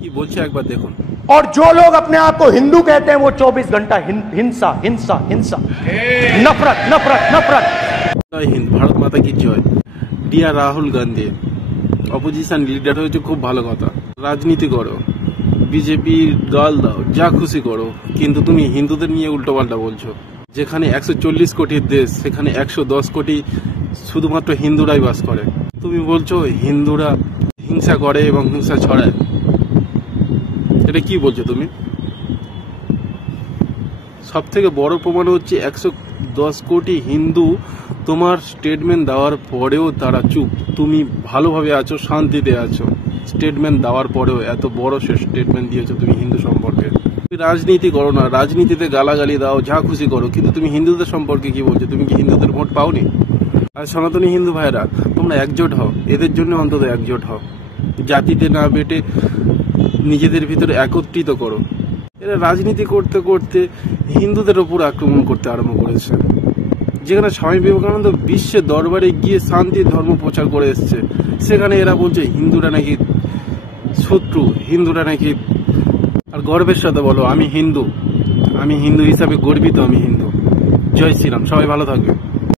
কি বলছে একবার দেখুন। और जो लोग अपने आप को हिंदू कहते हैं वो 24 घंटा हिंसा हिंसा हिंसा, नफरत नफरत नफरत। জয় হিন্দ, ভারত মাতা কি জয়। Dear Rahul Gandhi, opposition leader হয়েছে, খুব ভালো কথা। রাজনীতি করো, বিজেপির গাল দাও, যা খুশি করো, কিন্তু তুমি হিন্দুদের নিয়ে উল্টো পাল্টা বলছো। যেখানে 140 কোটির দেশ, সেখানে 110 কোটি শুধুমাত্র হিন্দুরাই বাস করে। তুমি বলছো হিন্দুরা হিংসা করে এবং হিংসা ছড়ায়। এটা কি বলছো তুমি? সব থেকে বড় প্রমাণ হচ্ছে 110 কোটি হিন্দু তোমার স্টেটমেন্ট দেওয়ার পরেও তারা চুপ। তুমি ভালোভাবে আছো, শান্তিতে আছো, স্টেটমেন্ট দেওয়ার পরেও এত বড় স্টেটমেন্ট দিয়েছো তুমি হিন্দু সম্পর্কে। তুমি রাজনীতি করো না, রাজনীতিতে গালাগালি দাও, যা খুশি করো, কিন্তু তুমি হিন্দুদের সম্পর্কে কি বলছো? তুমি কি হিন্দুদের ভোট পাওনি? আর সনাতনী হিন্দু ভাইরা, তোমরা একজোট হও, এদের জন্য অন্তত একজোট হও। জাতিতে না বেটে নিজেদের ভিতরে একত্রিত করো। এরা রাজনীতি করতে করতে হিন্দুদের ওপর আক্রমণ করতে আরম্ভ করেছে। যেখানে স্বামী বিবেকানন্দ বিশ্বের দরবারে গিয়ে শান্তির ধর্ম প্রচার করে এসছে, সেখানে এরা বলছে হিন্দুরা নাকি শত্রু, হিন্দুরা নাকি। আর গর্বের সাথে বলো আমি হিন্দু, আমি হিন্দু হিসাবে গর্বিত, আমি হিন্দু। জয় শ্রীরাম, সবাই ভালো থাকবে।